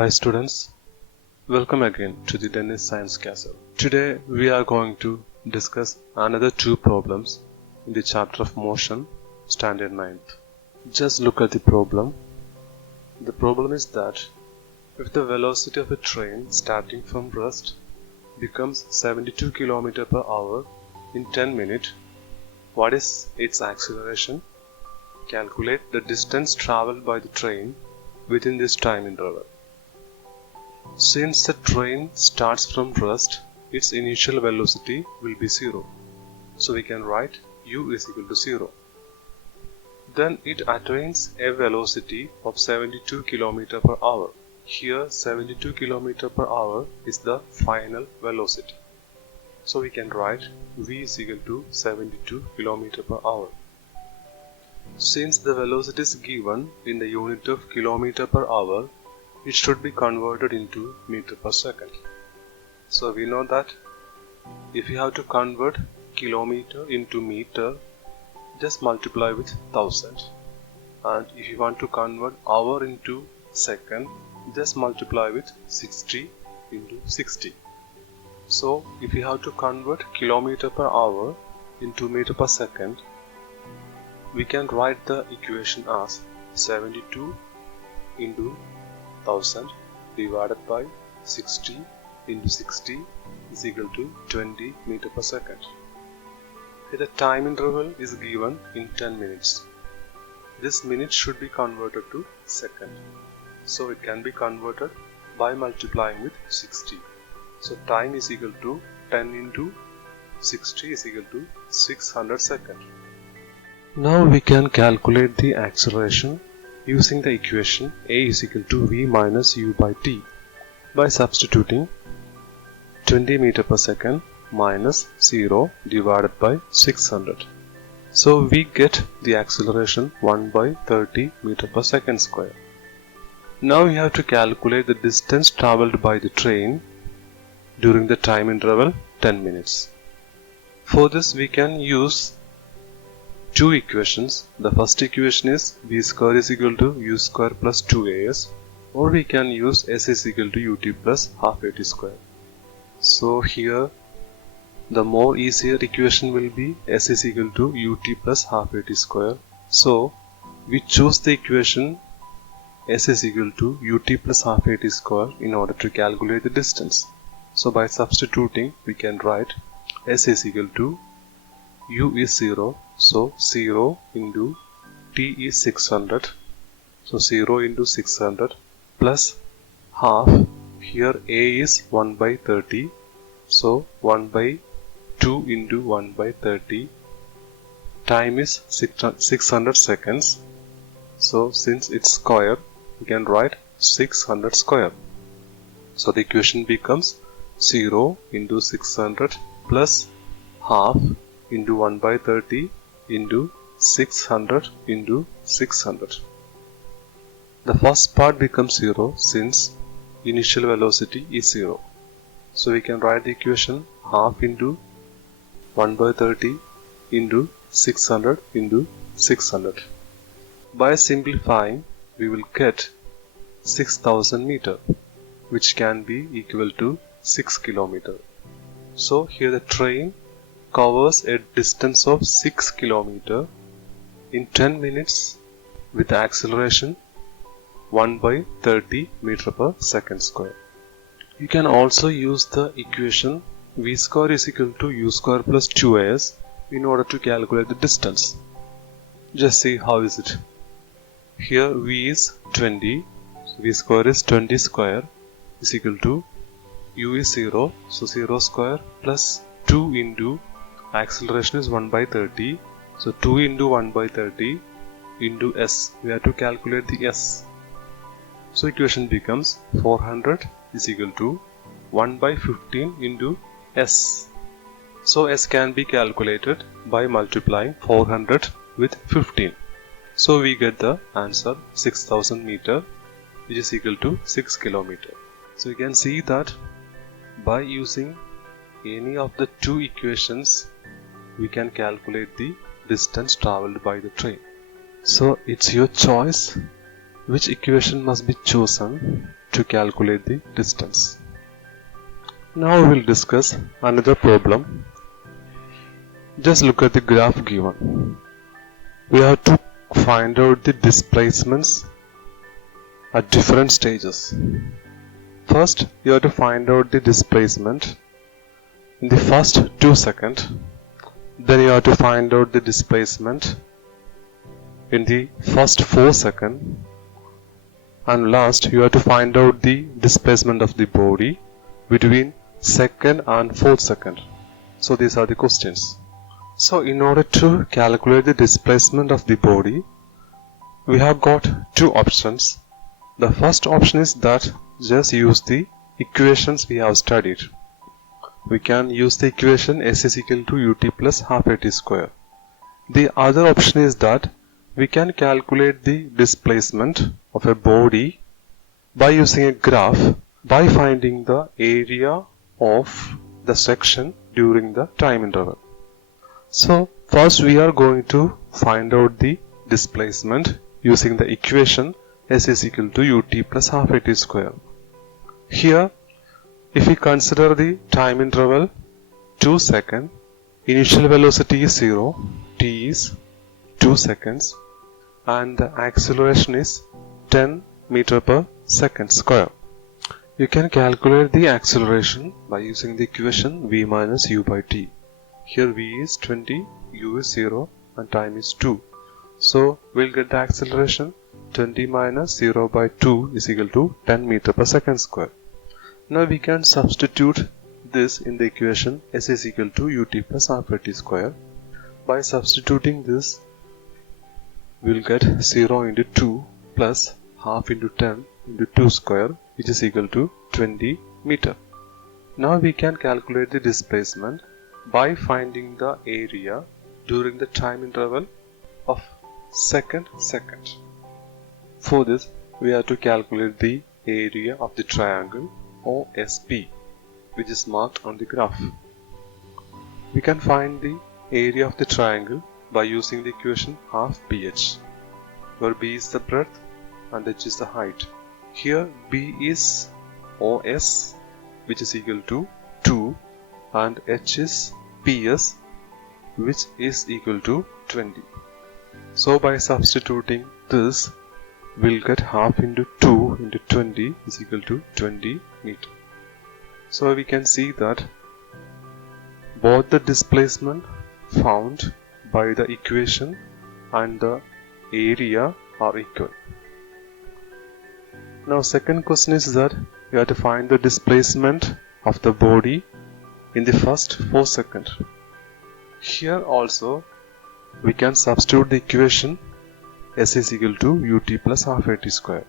Hi students, welcome again to the Dennis Science Castle. Today we are going to discuss another two problems in the chapter of motion, standard 9th. Just look at the problem. The problem is that if the velocity of a train starting from rest becomes 72 km per hour in 10 minutes, what is its acceleration? Calculate the distance traveled by the train within this time interval. Since the train starts from rest, its initial velocity will be 0. So we can write u is equal to 0. Then it attains a velocity of 72 km per hour. Here 72 km per hour is the final velocity. So we can write v is equal to 72 km per hour. Since the velocity is given in the unit of kilometer per hour, it should be converted into meter per second. So we know that if you have to convert kilometer into meter, just multiply with 1000. And if you want to convert hour into second, just multiply with 60 into 60. So if you have to convert kilometer per hour into meter per second, we can write the equation as 72 into 1000 divided by 60 into 60 is equal to 20 meter per second. The time interval is given in 10 minutes. This minute should be converted to second. So it can be converted by multiplying with 60. So time is equal to 10 into 60 is equal to 600 seconds. Now we can calculate the acceleration using the equation a is equal to v minus u by t by substituting 20 meter per second minus 0 divided by 600. So we get the acceleration 1 by 30 meter per second square. Now we have to calculate the distance traveled by the train during the time interval 10 minutes. For this we can use two equations. The first equation is v square is equal to u square plus 2as, or we can use s is equal to ut plus half at square. So here the more easier equation will be s is equal to ut plus half at square. So we choose the equation s is equal to ut plus half at square in order to calculate the distance. So by substituting we can write s is equal to u is 0, so 0 into t is 600, so 0 into 600 plus half, here a is 1 by 30, so 1 by 2 into 1 by 30, time is 600 seconds, so since it's square we can write 600 square. So the equation becomes 0 into 600 plus half into 1 by 30 into 600 into 600. The first part becomes 0 since initial velocity is 0. So we can write the equation half into 1 by 30 into 600 into 600. By simplifying we will get 6000 meter, which can be equal to 6 km. So here the train covers a distance of 6 km in 10 minutes with acceleration 1 by 30 meter per second square. You can also use the equation v square is equal to u square plus 2as in order to calculate the distance. Just see how is it. Here v is 20, so v square is 20 square is equal to u is 0, so 0 square plus 2 into acceleration is 1 by 30, so 2 into 1 by 30 into s, we have to calculate the s. So equation becomes 400 is equal to 1 by 15 into s. So s can be calculated by multiplying 400 with 15. So we get the answer 6000 meter, which is equal to 6 km. So you can see that by using any of the two equations we can calculate the distance traveled by the train. So it's your choice which equation must be chosen to calculate the distance. Now we will discuss another problem. Just look at the graph given. We have to find out the displacements at different stages. First, you have to find out the displacement in the first 2 seconds. Then you have to find out the displacement in the first 4 seconds. And last, you have to find out the displacement of the body between second and 4th second. So these are the questions. So in order to calculate the displacement of the body, we have got two options. The first option is that just use the equations we have studied. We can use the equation S is equal to ut plus half at square. The other option is that we can calculate the displacement of a body by using a graph by finding the area of the section during the time interval. So first we are going to find out the displacement using the equation S is equal to ut plus half at square. Here, if we consider the time interval 2 seconds, initial velocity is 0, t is 2 seconds, and the acceleration is 10 meter per second square. You can calculate the acceleration by using the equation v minus u by t. Here v is 20, u is 0, and time is 2. So we'll get the acceleration 20 minus 0 by 2 is equal to 10 meter per second square. Now we can substitute this in the equation S is equal to ut plus half at square. By substituting this, we'll get 0 into 2 plus half into 10 into 2 square, which is equal to 20 meter. Now we can calculate the displacement by finding the area during the time interval of second. For this, we have to calculate the area of the triangle OSP, which is marked on the graph. We can find the area of the triangle by using the equation half BH, where B is the breadth and H is the height. Here B is OS, which is equal to 2, and H is PS, which is equal to 20. So by substituting this, we'll get half into 2 into 20 is equal to 20 meter. So we can see that both the displacement found by the equation and the area are equal. Now second question is that you have to find the displacement of the body in the first 4 seconds. Here also we can substitute the equation S is equal to ut plus half at square.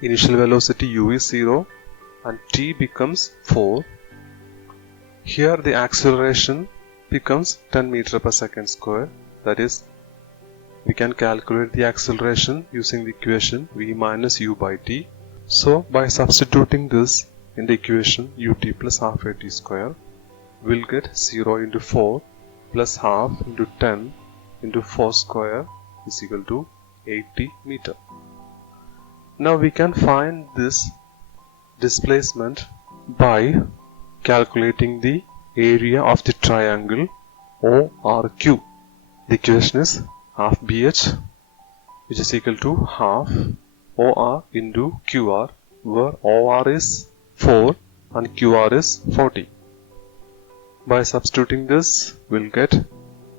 Initial velocity u is 0 and t becomes 4. Here the acceleration becomes 10 meter per second square. That is, we can calculate the acceleration using the equation v minus u by t. So by substituting this in the equation ut plus half at square, we'll get 0 into 4 plus half into 10 into 4 square is equal to 80 meter. Now we can find this displacement by calculating the area of the triangle ORQ. The equation is half BH, which is equal to half OR into QR, where OR is 4 and QR is 40. By substituting this, we'll get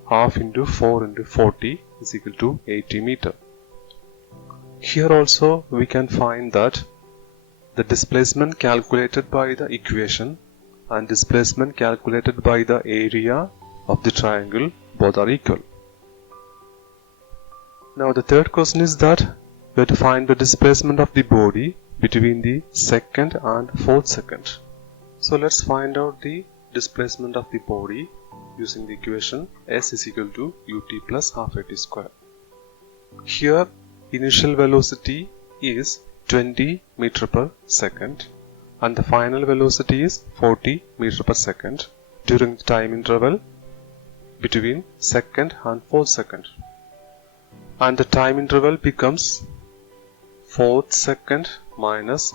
half into 4 into 40 is equal to 80 meter. Here also we can find that the displacement calculated by the equation and displacement calculated by the area of the triangle both are equal. Now the third question is that we have to find the displacement of the body between the second and 4th second. So let's find out the displacement of the body using the equation S is equal to ut plus half at square. Here initial velocity is 20 meter per second and the final velocity is 40 meter per second during the time interval between second and 4th second. And the time interval becomes 4th second minus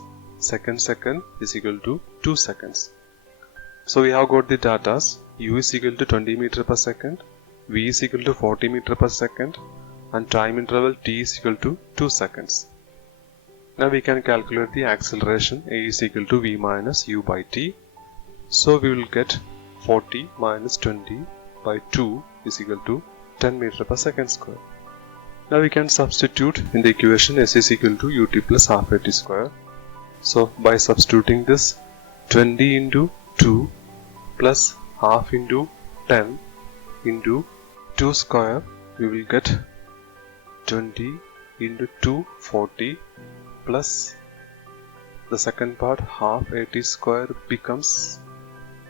second is equal to 2 seconds. So we have got the datas. U is equal to 20 meter per second, V is equal to 40 meter per second, and time interval t is equal to 2 seconds. Now we can calculate the acceleration. A is equal to V minus U by t. So we will get 40 minus 20 by 2 is equal to 10 meter per second square. Now we can substitute in the equation S is equal to ut plus half at square. So by substituting this, 20 into 2 plus half into 10 into 2 square, we will get 20 into 2, 40, plus the second part half at square becomes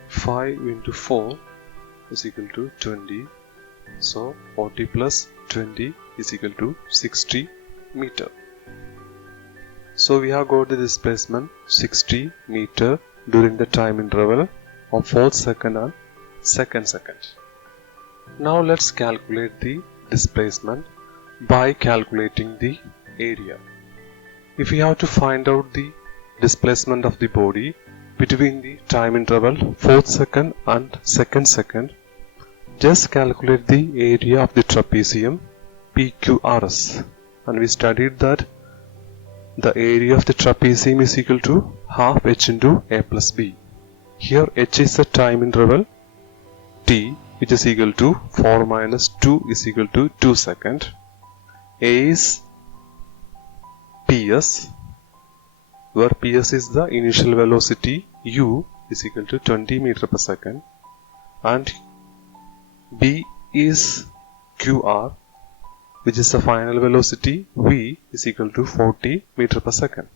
5 into 4 is equal to 20. So 40 plus 20 is equal to 60 meter. So we have got the displacement 60 meter during the time interval of 4th second and 2nd second. Now let's calculate the displacement by calculating the area. If we have to find out the displacement of the body between the time interval 4th second and 2nd second, just calculate the area of the trapezium PQRS, and we studied that the area of the trapezium is equal to half h into a plus b. Here h is the time interval t, which is equal to 4 minus 2 is equal to 2 seconds. A is PS, where PS is the initial velocity u is equal to 20 meter per second, and B is QR, which is the final velocity v is equal to 40 meter per second.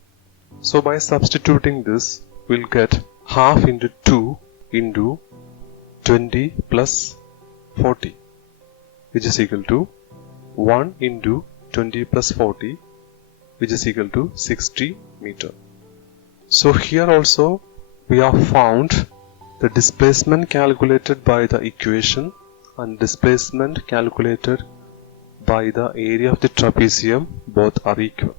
So by substituting this, we'll get half into 2 into 20 plus 40, which is equal to 1 into 20 plus 40, which is equal to 60 meter. So here also we have found the displacement calculated by the equation and displacement calculated by the area of the trapezium, both are equal.